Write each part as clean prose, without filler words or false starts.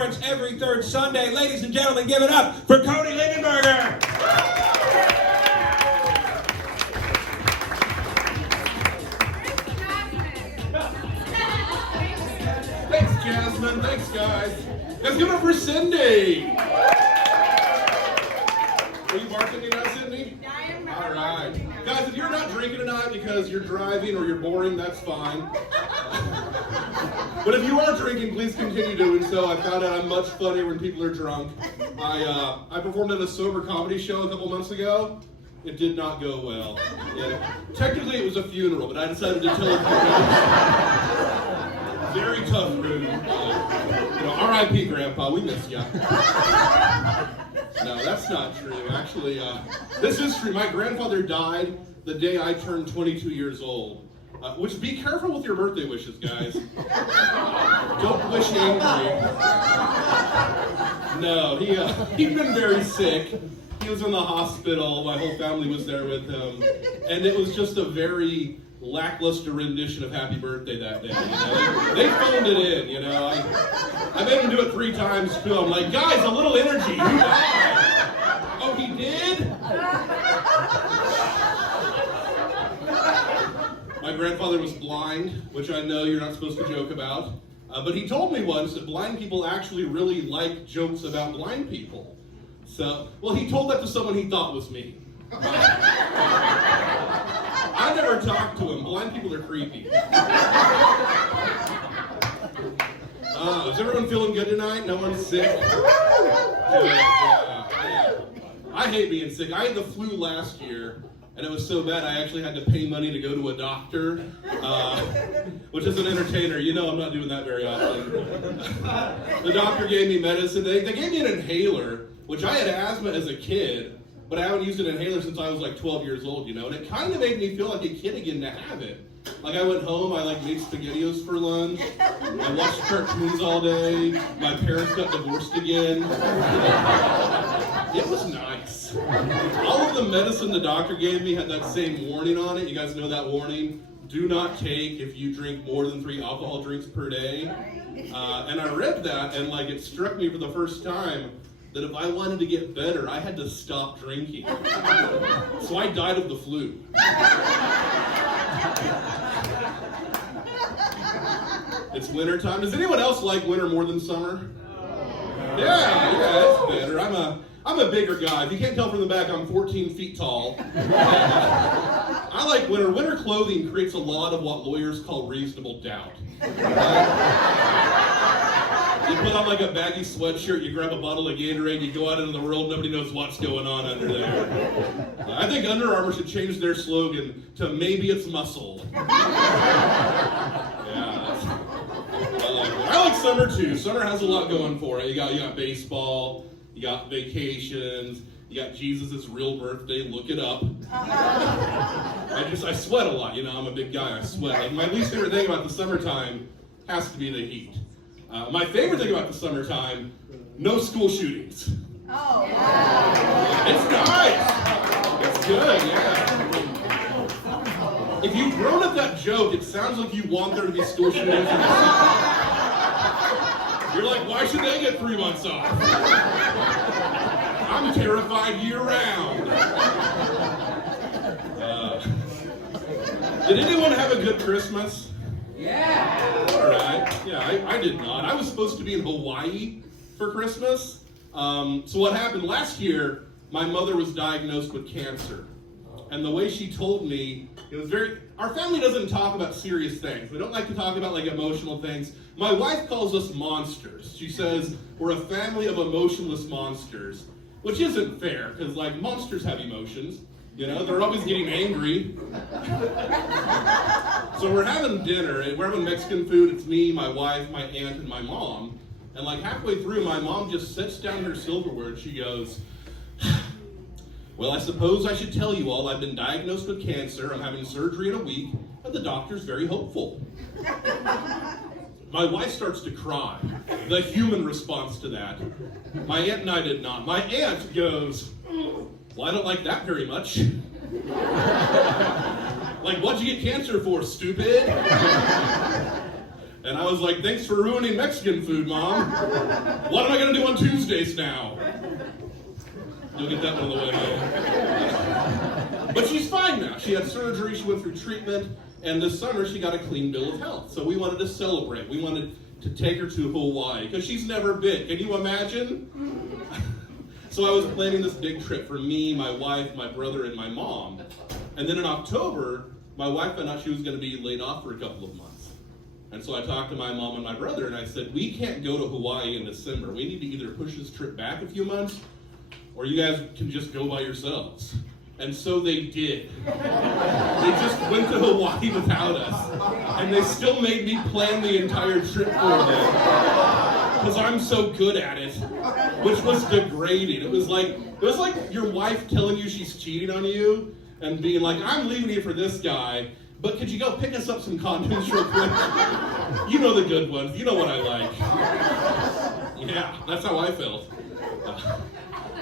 Every third Sunday. Ladies and gentlemen, give it up for Cody Lindenberger. Thanks, Jasmine. Thanks, guys. Let's give it up for Cindy. Are you bartending now, Cindy? Yeah, I am. All right. Guys, if you're not drinking tonight because you're driving or you're boring, that's fine. But if you are drinking, please continue doing so. I found out I'm much funnier when people are drunk. I performed at a sober comedy show a couple months ago. It did not go well. Technically, it was a funeral, but I decided to tell a very tough room. R.I.P. Grandpa, we miss ya. No, that's not true. Actually, this is true. My grandfather died the day I turned 22 years old. Which, be careful with your birthday wishes, guys. Don't wish angry. No, he'd been very sick. He was in the hospital. My whole family was there with him. And it was just a very lackluster rendition of Happy Birthday that day. They phoned it in, I made him do it 3 times, too. I'm like, guys, a little energy. Who died? Oh, he did? My grandfather was blind, which I know you're not supposed to joke about. But he told me once that blind people actually really like jokes about blind people. So, well, he told that to someone he thought was me. I never talked to him. Blind people are creepy. Is everyone feeling good tonight? No one's sick? Yeah. I hate being sick. I had the flu last year. And it was so bad I actually had to pay money to go to a doctor, which is an entertainer. I'm not doing that very often. The doctor gave me medicine. They gave me an inhaler, which I had asthma as a kid, but I haven't used an inhaler since I was like 12 years old, and it kind of made me feel like a kid again to have it. Like I went home, I made SpaghettiOs for lunch, I watched cartoons all day, my parents got divorced again. It was nice. All of the medicine the doctor gave me had that same warning on it. You guys know that warning? Do not take if you drink more than 3 alcohol drinks per day. And I read that, and it struck me for the first time that if I wanted to get better, I had to stop drinking. So I died of the flu. It's winter time. Does anyone else like winter more than summer? Yeah, it's better. I'm a bigger guy. If you can't tell from the back, I'm 14 feet tall. I like winter. Winter clothing creates a lot of what lawyers call reasonable doubt. You put on a baggy sweatshirt, you grab a bottle of Gatorade, you go out into the world, nobody knows what's going on under there. I think Under Armour should change their slogan to maybe it's muscle. I like summer too. Summer has a lot going for it. You got baseball, you got vacations, you got Jesus' real birthday, look it up. I sweat a lot, I'm a big guy, I sweat. My least favorite thing about the summertime has to be the heat. My favorite thing about the summertime, no school shootings. Oh, wow. It's nice. It's good, yeah. If you've grown up that joke, it sounds like you want there to be school shootings in the summer. You're like, why should they get 3 months off? I'm terrified year-round. Did anyone have a good Christmas? yeah. All right. Yeah, I did not. I was supposed to be in Hawaii for Christmas. So what happened last year, my mother was diagnosed with cancer. And the way she told me, it was our family doesn't talk about serious things. We don't like to talk about emotional things. My wife calls us monsters. She says, we're a family of emotionless monsters, which isn't fair, because monsters have emotions. They're always getting angry. So we're having dinner, and we're having Mexican food. It's me, my wife, my aunt, and my mom. And halfway through, my mom just sets down her silverware and she goes, well, I suppose I should tell you all I've been diagnosed with cancer. I'm having surgery in a week, and the doctor's very hopeful. My wife starts to cry. The human response to that. My aunt and I did not. My aunt goes, well, I don't like that very much. What'd you get cancer for, stupid? And I was like, thanks for ruining Mexican food, Mom. What am I going to do on Tuesdays now? You'll get that one on the way home. But she's fine now. She had surgery, she went through treatment, and this summer she got a clean bill of health. So we wanted to celebrate. We wanted to take her to Hawaii, because she's never been. Can you imagine? So I was planning this big trip for me, my wife, my brother, and my mom. And then in October, my wife found out she was going to be laid off for a couple of months. And so I talked to my mom and my brother, and I said, we can't go to Hawaii in December. We need to either push this trip back a few months, or you guys can just go by yourselves. And so they did. They just went to Hawaii without us. And they still made me plan the entire trip for them. Because I'm so good at it. Which was degrading. It was like your wife telling you she's cheating on you and being like, I'm leaving you for this guy, but could you go pick us up some condoms real quick? You know the good ones. You know what I like. Yeah, that's how I felt.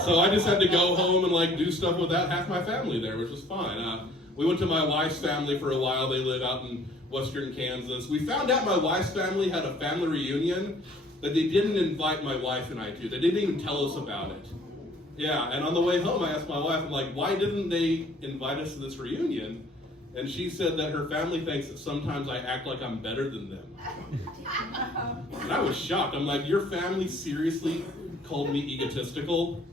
So I just had to go home and do stuff without half my family there, which was fine. We went to my wife's family for a while. They live out in western Kansas. We found out my wife's family had a family reunion that they didn't invite my wife and I to. They didn't even tell us about it. Yeah, and on the way home, I asked my wife, I'm like, why didn't they invite us to this reunion? And she said that her family thinks that sometimes I act like I'm better than them. And I was shocked. I'm like, your family seriously called me egotistical?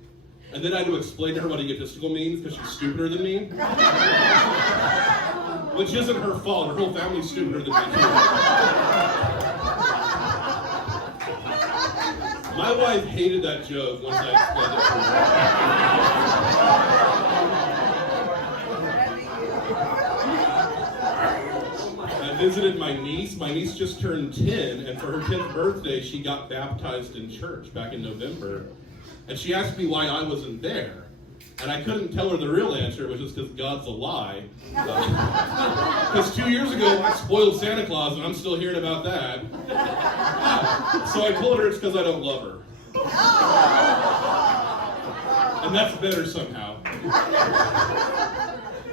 And then I had to explain to her what egotistical means because she's stupider than me. Which isn't her fault. Her whole family's stupider than me too. My wife hated that joke once I explained it to her. I visited my niece. My niece just turned 10, and for her 10th birthday, she got baptized in church back in November. And she asked me why I wasn't there. And I couldn't tell her the real answer, which is because God's a lie. Because 2 years ago, I spoiled Santa Claus, and I'm still hearing about that. So I told her it's because I don't love her. And that's better somehow.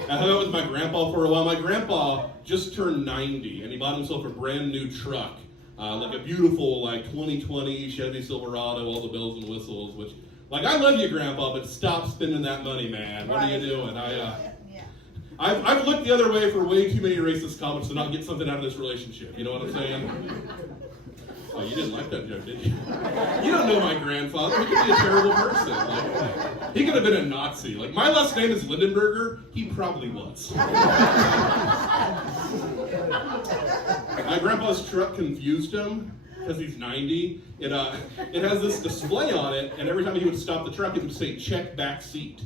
I hung out with my grandpa for a while. My grandpa just turned 90, and he bought himself a brand new truck. A beautiful 2020 Chevy Silverado, all the bells and whistles, which, I love you, Grandpa, but stop spending that money, man. What are you doing? I've looked the other way for way too many racist comments to not get something out of this relationship. You know what I'm saying? Oh, you didn't like that joke, did you? You don't know my grandfather. He could be a terrible person. He could have been a Nazi. My last name is Lindenberger. He probably was. My grandpa's truck confused him because he's 90. It has this display on it, and every time he would stop the truck, it would say, check back seat.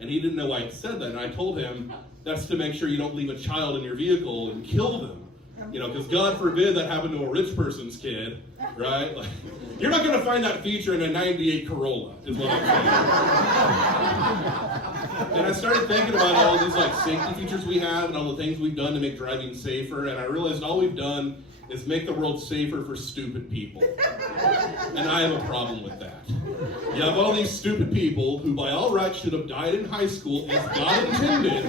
And he didn't know why it said that, and I told him, that's to make sure you don't leave a child in your vehicle and kill them. Because God forbid that happened to a rich person's kid, right? You're not going to find that feature in a 98 Corolla, is what I'm saying. And I started thinking about all these safety features we have and all the things we've done to make driving safer, and I realized all we've done is make the world safer for stupid people. And I have a problem with that. You have all these stupid people who by all rights should have died in high school as God intended,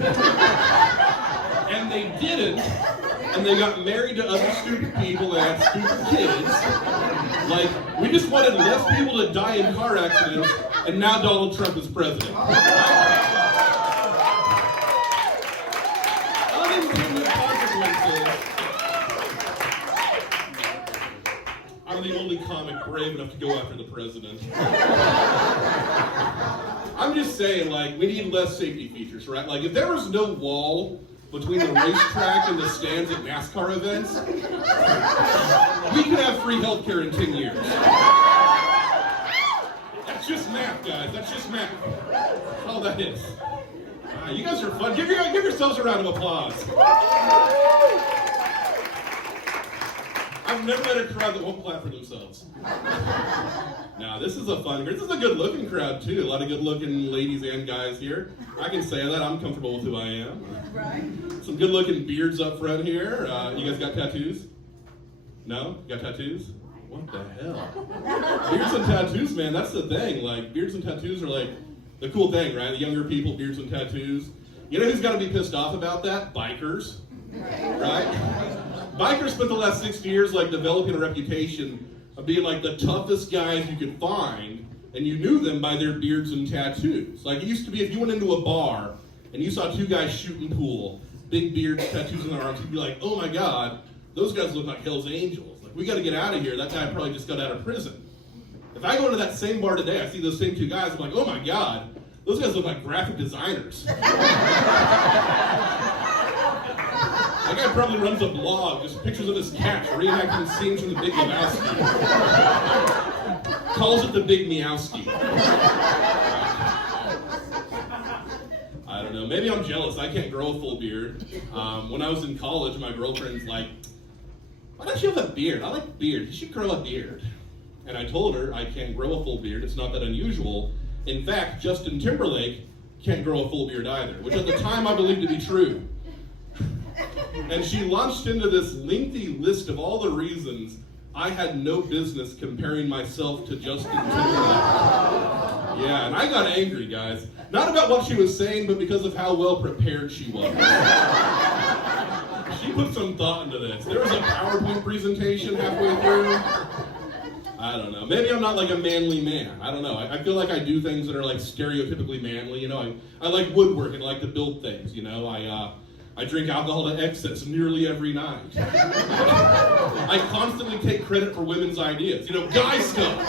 and they didn't, and they got married to other stupid people and had stupid kids. We just wanted less people to die in car accidents, and now Donald Trump is president. Unintended consequences. I'm the only comic brave enough to go after the president. I'm just saying, we need less safety features, right? If there was no wall between the racetrack and the stands at NASCAR events, we could have free healthcare in 10 years. That's just math, guys. That's just math. That's all that is. You guys are fun. Give yourselves a round of applause. I've never met a crowd that won't clap for themselves. Now, this is a fun crowd. This is a good-looking crowd, too. A lot of good-looking ladies and guys here. I can say that. I'm comfortable with who I am. Right. Some good-looking beards up front here. You guys got tattoos? No? You got tattoos? What the hell? Beards and tattoos, man, that's the thing. Beards and tattoos are the cool thing, right? The younger people, beards and tattoos. You know who's got to be pissed off about that? Bikers. Right? Bikers spent the last 60 years like developing a reputation of being like the toughest guys you could find, and you knew them by their beards and tattoos. Like it used to be if you went into a bar and you saw two guys shooting pool, big beards, tattoos on their arms, you'd be like, oh my God, those guys look like Hell's Angels. Like we gotta get out of here, that guy probably just got out of prison. If I go into that same bar today, I see those same two guys, I'm like, oh my God, those guys look like graphic designers. That guy probably runs a blog, just pictures of his cats, reenacting scenes from the Big Lebowski. Calls it the Big Meowski. I don't know, maybe I'm jealous, I can't grow a full beard. When I was in college, my girlfriend's like, why don't you have a beard? I like beard, you should grow a beard. And I told her I can't grow a full beard, it's not that unusual. In fact, Justin Timberlake can't grow a full beard either, which at the time I believed to be true. And she launched into this lengthy list of all the reasons I had no business comparing myself to Justin Timberlake. Yeah, and I got angry, guys. Not about what she was saying, but because of how well prepared she was. She put some thought into this. There was a PowerPoint presentation halfway through. I don't know. Maybe I'm not like a manly man. I don't know. I feel like I do things that are like stereotypically manly. You know, I like woodworking. I like to build things. You know, I drink alcohol to excess nearly every night. I constantly take credit for women's ideas. You know, guy stuff.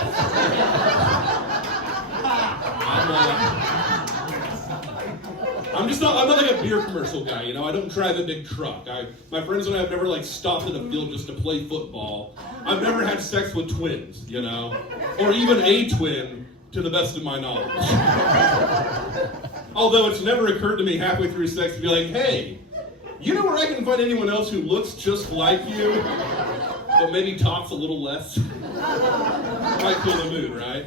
I'm not like a beer commercial guy, you know, I don't drive a big truck. My friends and I have never like stopped at a field just to play football. I've never had sex with twins, you know, or even a twin, to the best of my knowledge. Although it's never occurred to me halfway through sex to be like, hey, you know where I can find anyone else who looks just like you, but maybe talks a little less? Might cool the mood, right?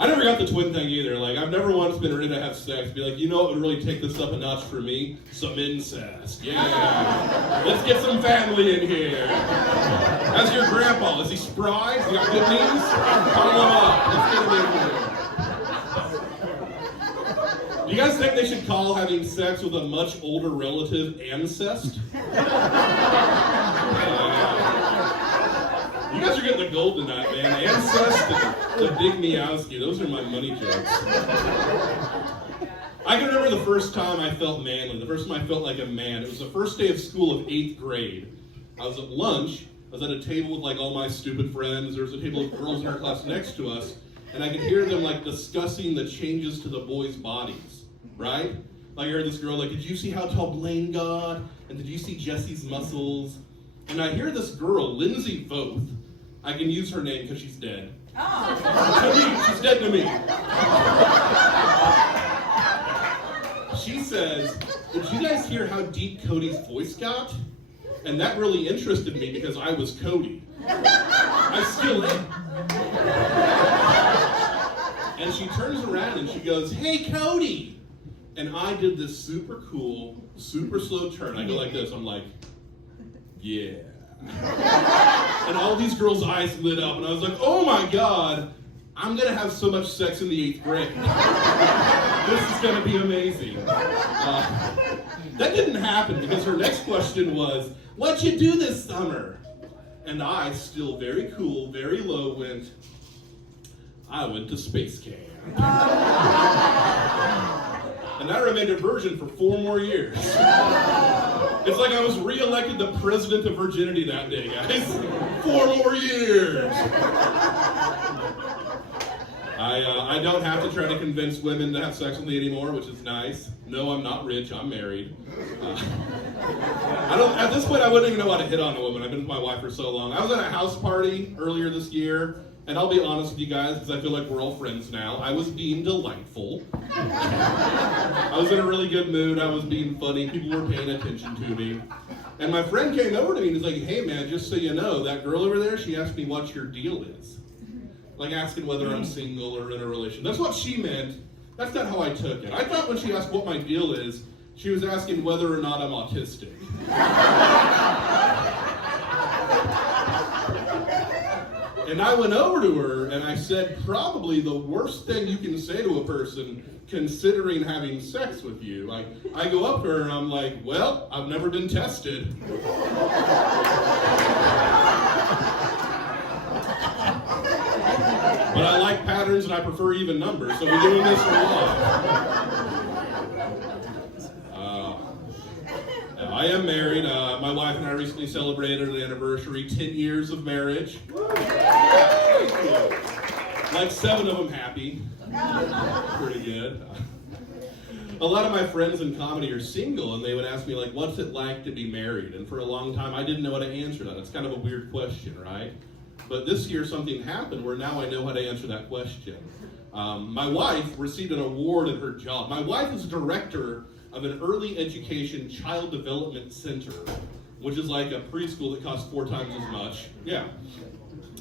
I never got the twin thing either. Like, I've never once been ready to have sex. Be like, you know what would really take this up a notch for me? Some incest. Yeah. Let's get some family in here. How's your grandpa? Is he spry? Has he got good knees? Call him up. Let's get him in here. Do you guys think they should call having sex with a much older relative ancest? You guys are getting the gold tonight, man. Ancest and the Big Meowski, those are my money jokes. I can remember the first time I felt manly, the first time I felt like a man. It was the first day of school of 8th grade. I was at lunch, I was at a table with like all my stupid friends. There was a table of girls in our class next to us, and I could hear them like discussing the changes to the boys' bodies, right? Like I heard this girl like, did you see how tall Blaine got? And did you see Jesse's muscles? And I hear this girl, Lindsay Voth, I can use her name because she's dead. Oh. To me, she's dead to me. She says, did you guys hear how deep Cody's voice got? And that really interested me because I was Cody. I still am. And she turns around and she goes, hey, Cody. And I did this super cool, super slow turn. I go like this, I'm like, yeah. And all these girls' eyes lit up, and I was like, oh my God, I'm gonna have so much sex in the 8th grade. This is gonna be amazing. That didn't happen because her next question was, what'd you do this summer? And I, still very cool, very low, went, I went to space camp. And I remained a virgin for 4 more years. It's like I was re-elected the president of virginity that day, guys. 4 more years. I don't have to try to convince women to have sex with me anymore, which is nice. No, I'm not rich, I'm married. At this point, I wouldn't even know how to hit on a woman. I've been with my wife for so long. I was at a house party earlier this year, and I'll be honest with you guys, because I feel like we're all friends now. I was being delightful. I was in a really good mood. I was being funny. People were paying attention to me. And my friend came over to me and was like, hey man, just so you know, that girl over there, she asked me what your deal is. Like asking whether I'm single or in a relationship. That's what she meant. That's not how I took it. I thought when she asked what my deal is, she was asking whether or not I'm autistic. And I went over to her and I said, probably the worst thing you can say to a person considering having sex with you. Like, I go up to her and I'm like, well, I've never been tested. But I like patterns and I prefer even numbers, so we're doing this for I am married. My wife and I recently celebrated an anniversary, 10 years of marriage. Like 7 of them happy. Pretty good. A lot of my friends in comedy are single, and they would ask me, like, what's it like to be married? And for a long time, I didn't know how to answer that. It's kind of a weird question, right? But this year, something happened where now I know how to answer that question. My wife received an award at her job. My wife is director of an early education child development center, which is like a preschool that costs 4 times as much. Yeah.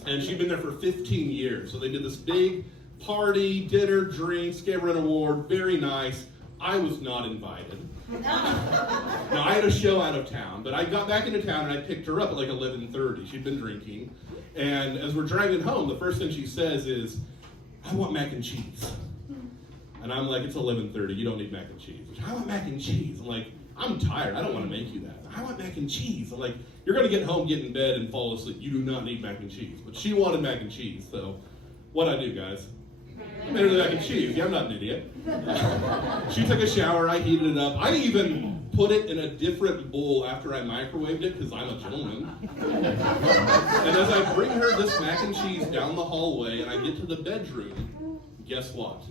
And she'd been there for 15 years. So they did this big party, dinner, drinks, gave her an award, very nice. I was not invited. No, I had a show out of town, but I got back into town and I picked her up at like 11:30. She'd been drinking. And as we're driving home, the first thing she says is, I want mac and cheese. And I'm like, it's 11:30, you don't need mac and cheese. I want mac and cheese. I'm like, I'm tired, I don't want to make you that. I want mac and cheese. I'm like, you're going to get home, get in bed, and fall asleep. You do not need mac and cheese. But she wanted mac and cheese, so what'd I do, guys? I made her the mac and cheese. Yeah, I'm not an idiot. She took a shower, I heated it up. I even put it in a different bowl after I microwaved it, because I'm a gentleman. And as I bring her this mac and cheese down the hallway, and I get to the bedroom, guess what?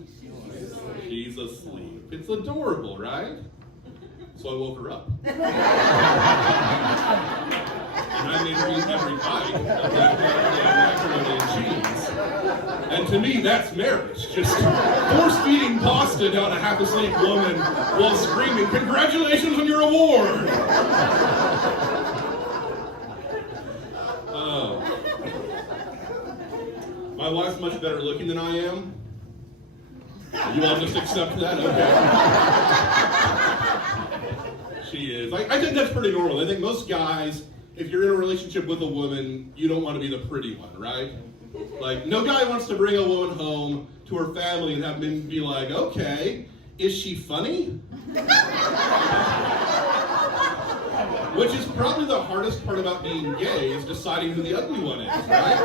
She's asleep. It's adorable, right? So I woke her up. And I made her eat every bite of that macaroni and cheese. And to me, that's marriage. Just force-feeding pasta down a half-asleep woman while screaming, congratulations on your award! My wife's much better looking than I am. You all just accept that? Okay. She is. I think that's pretty normal. I think most guys, if you're in a relationship with a woman, you don't want to be the pretty one, right? Like, no guy wants to bring a woman home to her family and have them be like, okay, is she funny? Which is probably the hardest part about being gay, is deciding who the ugly one is, right?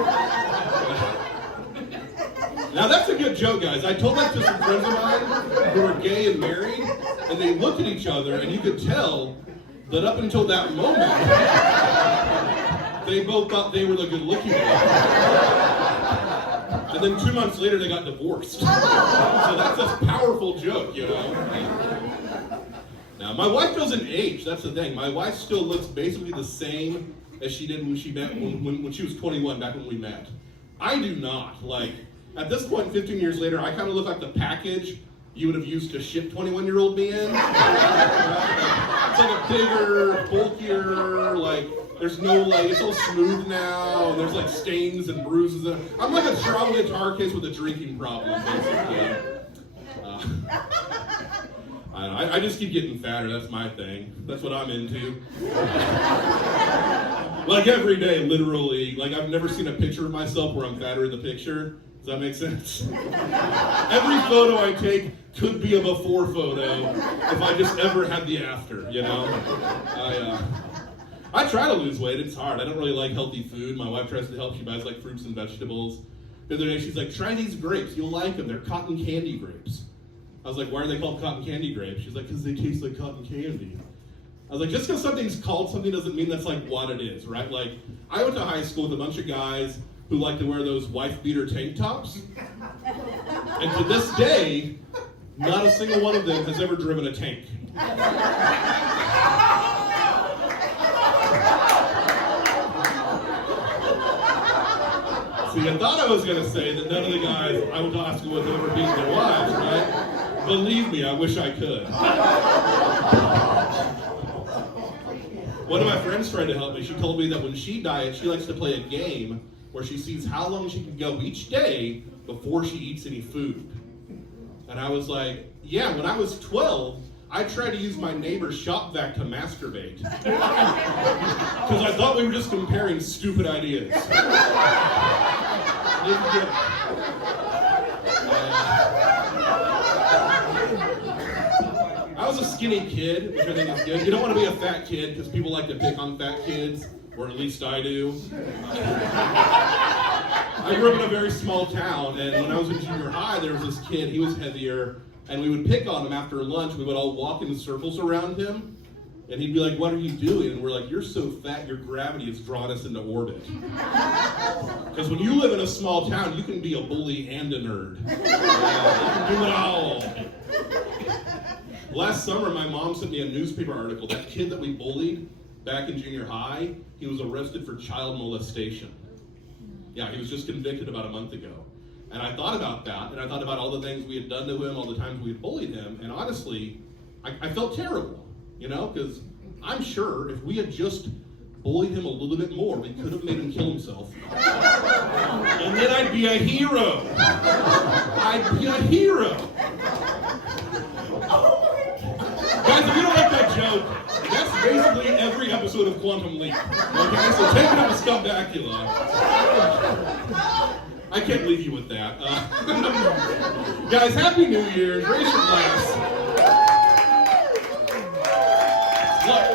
Now that's a good joke, guys. I told that to some friends of mine who are gay and married, and they looked at each other, and you could tell that up until that moment, they both thought they were the good-looking one. And then 2 months later, they got divorced. So that's a powerful joke, you know? Now, my wife doesn't age. That's the thing. My wife still looks basically the same as she did when she met when she was 21, back when we met. I do not. Like, at this point, 15 years later, I kind of look like the package you would have used to ship 21-year-old me in. Right? It's like a bigger, bulkier, like, there's no, like, it's all smooth now, and there's, like, stains and bruises. I'm like a travel guitar case with a drinking problem, basically. I just keep getting fatter, that's my thing. That's what I'm into. Like, every day, literally, like, I've never seen a picture of myself where I'm fatter in the picture. Does that make sense? Every photo I take could be a before photo if I just ever had the after, you know? I try to lose weight, it's hard. I don't really like healthy food. My wife tries to help, she buys like fruits and vegetables. The other day she's like, try these grapes, you'll like them. They're cotton candy grapes. I was like, why are they called cotton candy grapes? She's like, because they taste like cotton candy. I was like, just because something's called something doesn't mean that's like what it is, right? Like, I went to high school with a bunch of guys who like to wear those wife-beater tank tops. And to this day, not a single one of them has ever driven a tank. See, I thought I was going to say that none of the guys I went to high school with have ever beaten their wives, right? Believe me, I wish I could. One of my friends tried to help me. She told me that when she diets, she likes to play a game where she sees how long she can go each day before she eats any food. And I was like, yeah, when I was 12, I tried to use my neighbor's shop vac to masturbate. Because I thought we were just comparing stupid ideas. Didn't get it. I was a skinny kid, which I think is good. You don't want to be a fat kid because people like to pick on fat kids, or at least I do. I grew up in a very small town, and when I was in junior high, there was this kid, he was heavier, and we would pick on him after lunch. We would all walk in circles around him, and he'd be like, "What are you doing?" And we're like, "You're so fat, your gravity has drawn us into orbit." Because when you live in a small town, you can be a bully and a nerd. You can do it all. Last summer, my mom sent me a newspaper article. That kid that we bullied back in junior high, he was arrested for child molestation. Yeah, he was just convicted about a month ago. And I thought about that, and I thought about all the things we had done to him, all the times we had bullied him, and honestly, I felt terrible, you know, because I'm sure if we had just bullied him a little bit more, we could have made him kill himself. And then I'd be a hero. I'd be a hero. Guys, if you don't like that joke, that's basically every episode of Quantum Leap. Okay, so take it up a scumbacula. I can't leave you with that. Guys, Happy New Year's. Raise your glass. Look,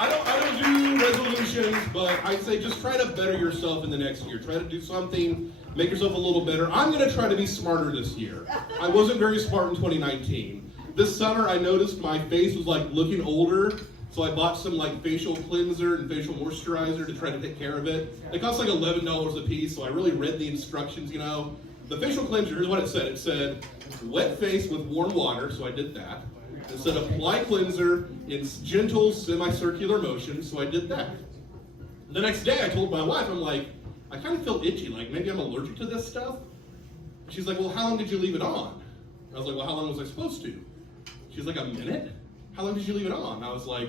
I don't do resolutions, but I say just try to better yourself in the next year. Try to do something, make yourself a little better. I'm going to try to be smarter this year. I wasn't very smart in 2019. This summer, I noticed my face was like looking older, so I bought some like facial cleanser and facial moisturizer to try to take care of it. It cost like $11 a piece, so I really read the instructions, you know. The facial cleanser, here's what it said. It said, wet face with warm water, so I did that. It said, apply cleanser in gentle semicircular motion, so I did that. The next day, I told my wife, I'm like, I kind of feel itchy, like maybe I'm allergic to this stuff. She's like, well, how long did you leave it on? I was like, well, how long was I supposed to? She's like, a minute? How long did you leave it on? I was like,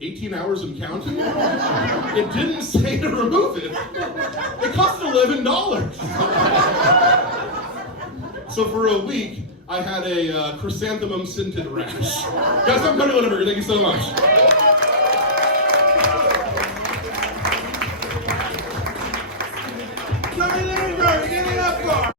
18 hours and counting? It didn't say to remove it. It cost $11. So for a week, I had a chrysanthemum scented rash. Guys, I'm Cody Lindenberger. Thank you so much.